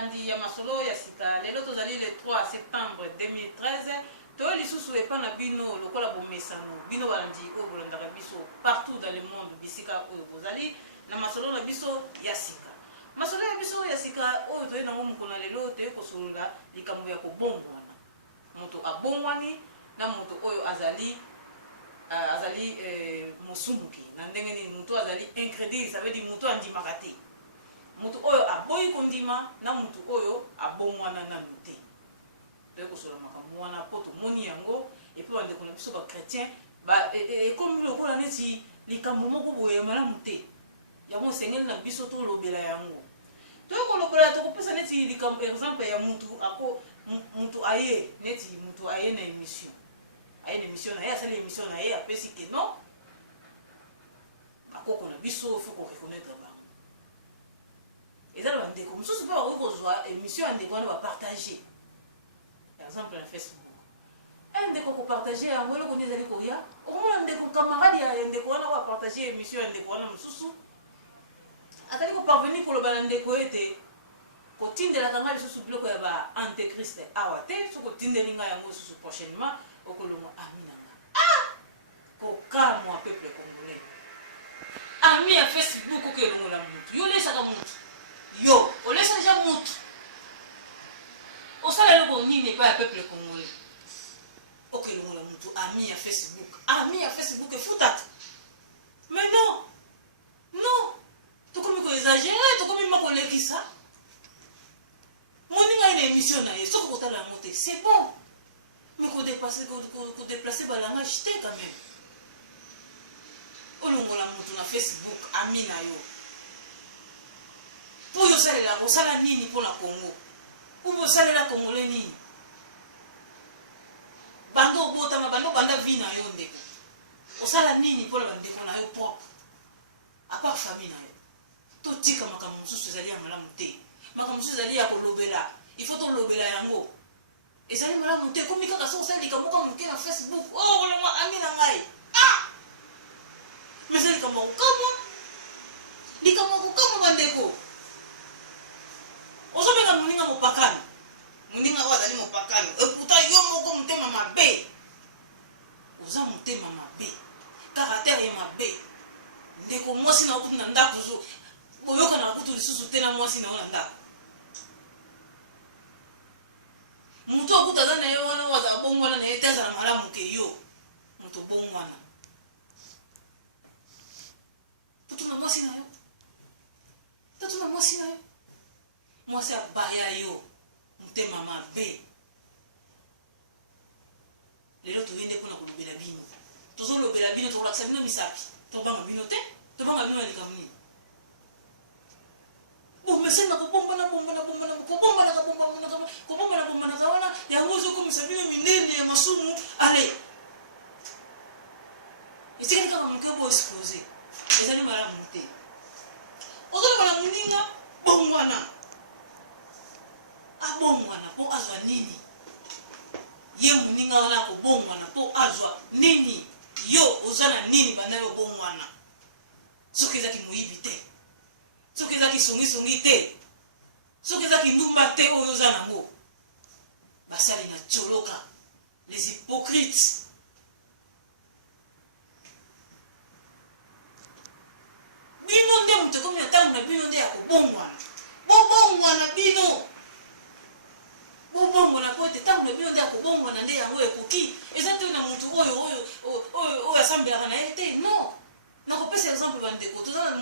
balandi ya masolo ya sika lelo tozali le 3 septembre 2013 to lisusu epa na bino lokola bomesano bino balandi oyo bolandaka biso partout dans le monde bisika oyo bozali na masolo na biso ya sika masolo ya biso ya sika oyo toye nango mokolo lelo toye kosolola likambo ya kobombwana moto abongwani na moto oyo azali mosumuki na ndenge nini moto azali incrédule ça veut dire moto andimaka te moto oyo aboyi kondima na moto oyo abongwana nanu te toye kosolola makambo wana po tomoni yango epuis bandeko na biso bachrétien ekomi lokola neti likambo moko boye ya malamu te yango esengeli na biso tolobela yango toye kolobela tokopesa neti likambo exemple ya mutu aye neti mutu aye na émission na ye asali émission na ye apesi ke non bakoko na biso faut koreconnaître bango eza na bandeko mosusu mpe bakoki kozwa émission ya ndeko wana bapartage par exemple na Facebook ndeko kopartage yango eloko nde ezali koya okomona ndeko camarade ya ndeko wana bapartage émission ya ndeko wana mosusu azali koparvenir koloba na ndeko ete kotindelaka ngai lisusu biloko ya ba-antéchriste awa te so kotindeli ngai yango lisusu prochainement okolongo ami na nga kokamwa peuple congolais ami ya Facebook okelongola mutu yo olesaka mutu yo olesaka mutu osala eloko nini epai ya peuple congolais okelongola mutu ami ya Facebook efutaka mais non tokomi koexagere tokomi makolekisa moninga ina émission na ye soko kotala yango te c'est bon mais kodeplace balangage te quand même olongola mutu na Facebook ami na yo po yo salela osala nini mpona Congo ubo osalela congolais nini bando obotama bando banda vi na yo ndeko osala nini mpona bandeko na yo propre apart famille na yo totika makambo mosusu ezali ya malamu te makambo mosusu ezali ya kolobela il faut tolobela yango ezali malamu te komi kaka so osali likambo ka moke na Facebook olongo ami na ngai mais ezali likambo kokamwa bandeko ozobenga moninga mopakani moninga oyo azali mopakani eputa yo moko motema mabe oza motema mabe karatere ye mabe ndeko mwasi na okutu na ndako zo boyokana kutu lisusu te na mwasi na yo na ndako mutu akuta aza na ye wana waza bongwana na ye te aza na malamu ke yo mutu bongwana tatuna mwasi na yo mwasi abaya yo motema mabe lelo toyende mpona kolobela bino tozolobela bino tokolakisa bino misapi tobanga bino te tobanga bino na likambo nini bomesenga kobombana wana yango ozokomisa bino minene ya masumu ale etikali kaka moke bo explose ezali malamu te ozolobana moninga abongwana po azwa nini ye moninga wana akobongwana po azwa nini yo oza na nini banda yo obongwana soki ezaki moyibi te soki ezaki songisongi te soki ezaki ndumba te oyo oza nango basali na tsholoka les hypocrites bino nde moto ekomi na ntango na bino nde ya kobongwana bobongwana bino bobongwana po ete ntango na bino nde ya kobongwana nde yango ekoki eza te na moto oyo asambelaka na ye te non nakopesa exemple bandeko tozala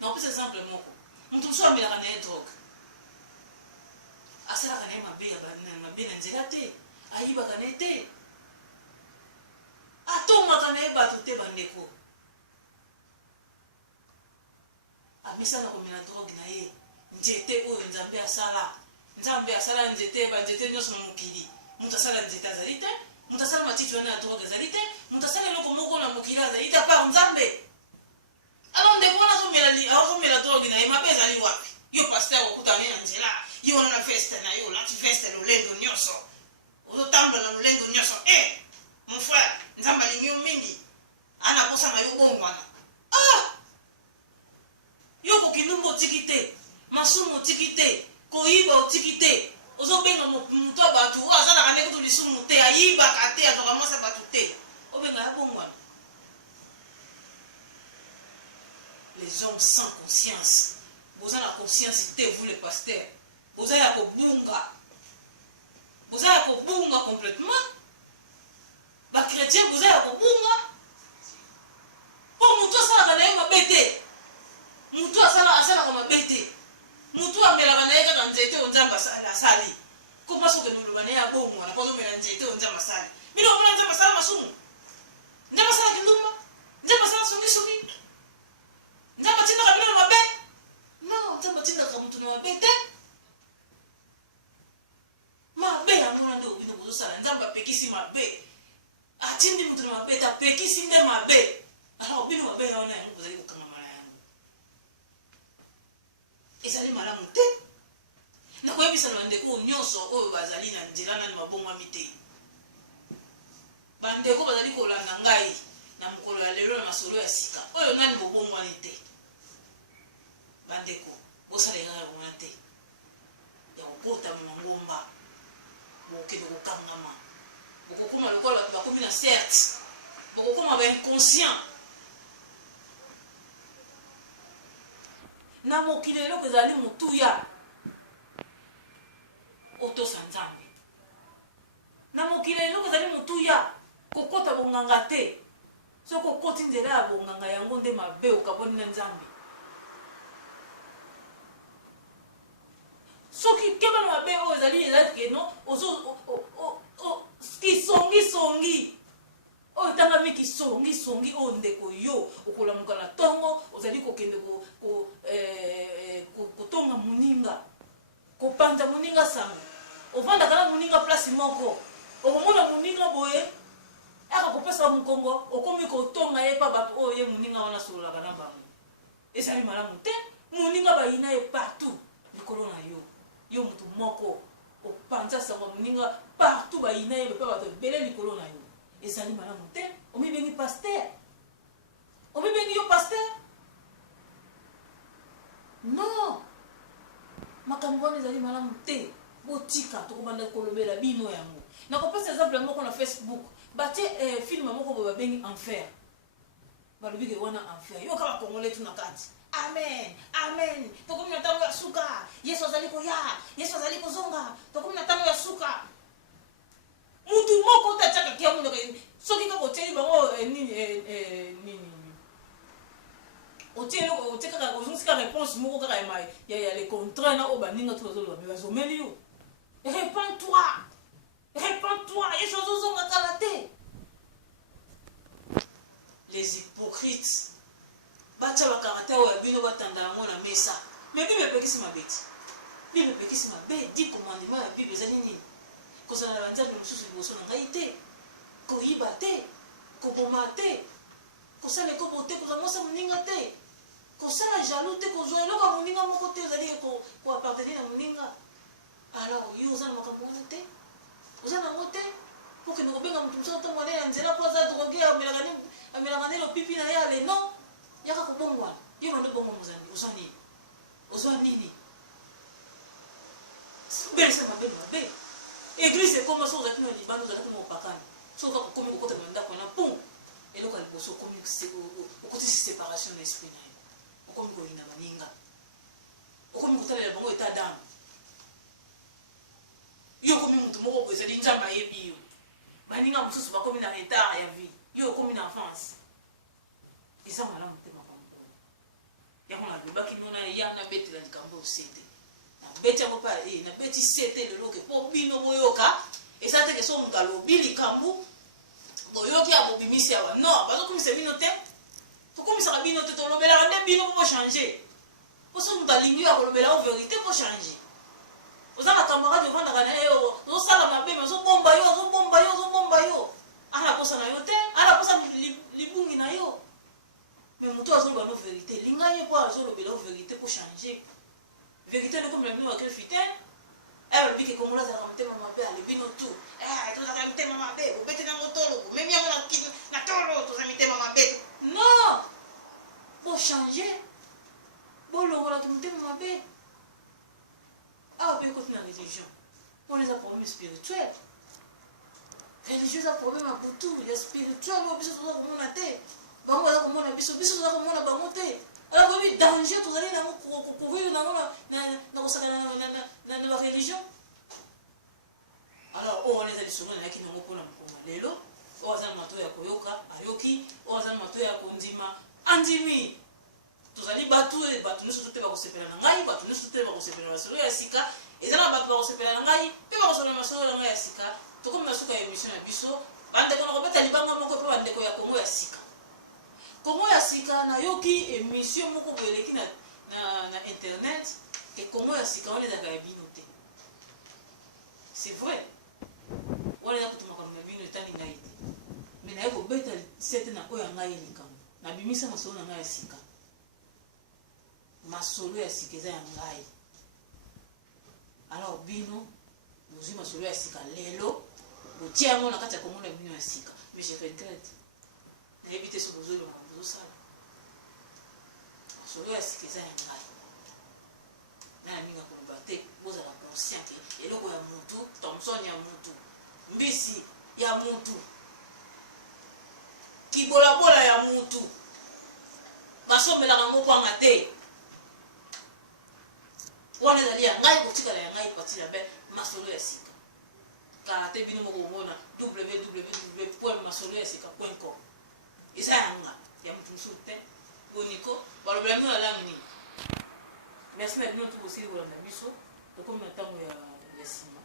nakopesa exemple moko moto mosusu ambelaka na ye drogue asalaka na ye mabe na nzela te ayibaka na ye te atongaka na ye bato te bandeko amesana komela drogue na ye nzete oyo nzambe asala nzete banzete nyonso na mokili moto asala nzete azali te moto asala matiti wana ya drogue azali te moto asala eloko moko na mokili azali te apart nzambe alors ndeko wana azomela drogue na ye mabe ezali wapi yo paster okutana ye na nzela yo wana na feste na yo lati feste lolendo nyonso ozotambola na lolendo nyonso mon frère nzambe alingi yo mingi ana kosanga yo bongwana yo kokindumba otiki te masumu otiki te koyiba otiki te ozobenga moto ya bato oyo azalaka nde kutu lisumu te ayibaka te azwaka mwasa bato te obenga ya bongwana. Les hommes sans conscience boza na conscience te vous les pasteurs boza ya kobunga complètement bachrétien boza ya kobunga mpo motu asalaka na ye mabe te motu asalaka mabe te motu amelaka na ye kaka nzete oyo nzambe asali koma soki noloba na ye abomwana mpo azomela nzete oyo nzambe asali bino omona nzambe asala masumu nzambe asala kindumba nzambe asala songisongi nzambe atindaka bino na mabe non nzambe atindaka motu na mabe te mabe yango na nde obino bozosala nzambe apekisi mabe atindi motu na mabe te apekisi nde mabe alors obino mabe yango na yango bozali kokangama na yango ezali malamu te nakoyebisa na bandeko nyonso oyo bazali na nzela nani mabongwami te bandeko bazali kolanda ngai na mokolo ya lelo na masolo ya sika oyo nani bobongwani te bandeko bosalela yango te ya kokotama na ngomba bokende kokangama bokokoma lokola bato bakomi na certe bokokoma bainconscient na mokili eloko ezali motuya otosa nzambe na mokili eloko ezali motuya kokota bonganga te soki okoti nzela ya bonganga yango nde mabe okaboni na nzambe soki keba na mabe oyo ezali keno kisongisongi oyo etangami kisongisongi oyo ndeko yo okolamuka na ntongo ozali kokende kotonga moninga kopanza moninga sango ovandaka na moninga place moko okomona moninga boye aka kopesa mokongo okomi kotonga ye pa bato oyo ye moninga wana sololaka na bango ezali malamu te moninga bayina ye partout likolo na yo motu moko opanza sango moninga partout bayina ye pa bato ebele likolo na yo ezali malamu te omibengi paster omibengi yo paster non makambo wana ezali malamu te botika tokobanda kolobela bino yango nakopesa exemple moko na Facebook batie film moko boye babengi enfer balobi ke wana enfer yo kaka congolais tu na kati amen amen tokomi na ntango ya suka yesu azali koya yesu azali kozonga tokomi na ntango ya suka mutu moko otatiaka kia mundoka soki kaka otieli bango nini otie kaka ozongisi kaka réponse moko kaka ya le contraire na oyo baninga to bazoloba me bazomeli yo répands-toi yesu azozonga kala te les hypocrites batia bakarata oyo ya bino batanda yango na mesa me bible epekisi mabe ti bible epekisi mabe 10 commandement ya bible ezali nini kozala na banzambe mosusu liboso na ngai te koyiba te koboma te kosala ekobo te kozala mwasa moninga te kosala jaloux te kozwa eloko ya moninga moko te ozali koappartenir na moninga alors yo oza na makambo wana te oza nango te pokende kobenga motu mosusu ntango ane na nzela mpo aza droge amelaka nde lopipi na ye aleno yaka kobongwana yo bando bongo mozandi ozwa nini belisa mabe mabe église ekoma so ozalaki na libanda ozalaki na opakani so kaka okomi kokotama na ndako wana pum eloko ya liboso okotisi séparation na esprit na ye okomi kolinga baninga okomi kotalela bango eta dame yo okomi motu moko boye ezali nzambe ayebi yo baninga mosusu bakomi na retard ya vie yo okomi na enfance eza malamu te makambo yango nalobaki nona ya nabetela likambo osete nabeti yango mpa nabeti sete leloke mpo bino boyoka eza teke so moto alobi likambo boyoki ya bobimisi awa non bazokomisa bino te tokomisaka bino te tolobelaka nde bino po changer po so moto alingi yo akolobela o vérité po changer oza na camarade ovandaka na ye ozosala mabe me ozobomba yo ana posa na yo te ana posa libungi na yo me moto azoloba no vérité linga ye po azolobela o vérité po changer vérité nekomela bino bakele fitaine alobi ke kongola azalaka motema mabe alebino tu tozalaka mitema mabe obete nango tolo bomemi yango na tolo toza mitema mabe non bochange bolongola to motema mabe religion. On les a problèmes spirituels. Religieux a problème à tout, il y a spirituel, il y a tout ça a été. Bango là comme on a biso là comme on a bangoté. Alors oui, danger tous allez dans pour vivre dans la religion. Alors on les a dit souvent là qui n'ont pas na lelo. On a mato ya koyoka, ayoki, on a mato ya kondima, andimi. Tous allez batu nous surtout te ba kosepela na ngai, batu nous surtout te ba kosepela na solo ya sika. Ezana batu ba kosepela na ngai, pe ba kosepela na solo ya ngai ya sika. To comme na suka émission ya biso, bande ko na kobeta libanga moko pe bande ko ya Kongo ya sika. Kongo ya sika na yoki émission moko boeleki na internet et Kongo ya sika on les a binoté. C'est vrai. On les a kutuma comme na bino tani ngai. Mais na ko beta sete na ko ya ngai ni kam. Na bimisa masolo na ngai ya sika. Masolo ya sika za ya ngai. Alors bino nous masolo ya sika lelo. Le tiers on a kati ya Kongo na bino ya sika. Mais je regrette. Na éviter ce besoin de ça. Solo ya sika za ya ngai. Na minga ko bate boza la conscient que eloko ya mutu, Thompson ya mutu, mbisi ya mutu. Kibola bola ya mutu. Baso mela kango kwa ngate. Wana zali ya ngai ko tika ya ngai pati ya be masolo ya sika. Ka te bino moko mona www.masoloyasika.com. Isa yanga ya mtu msute boniko balobela mino la langue ni. Merci na bino tout aussi pour la biso. Comme na tango ya sima.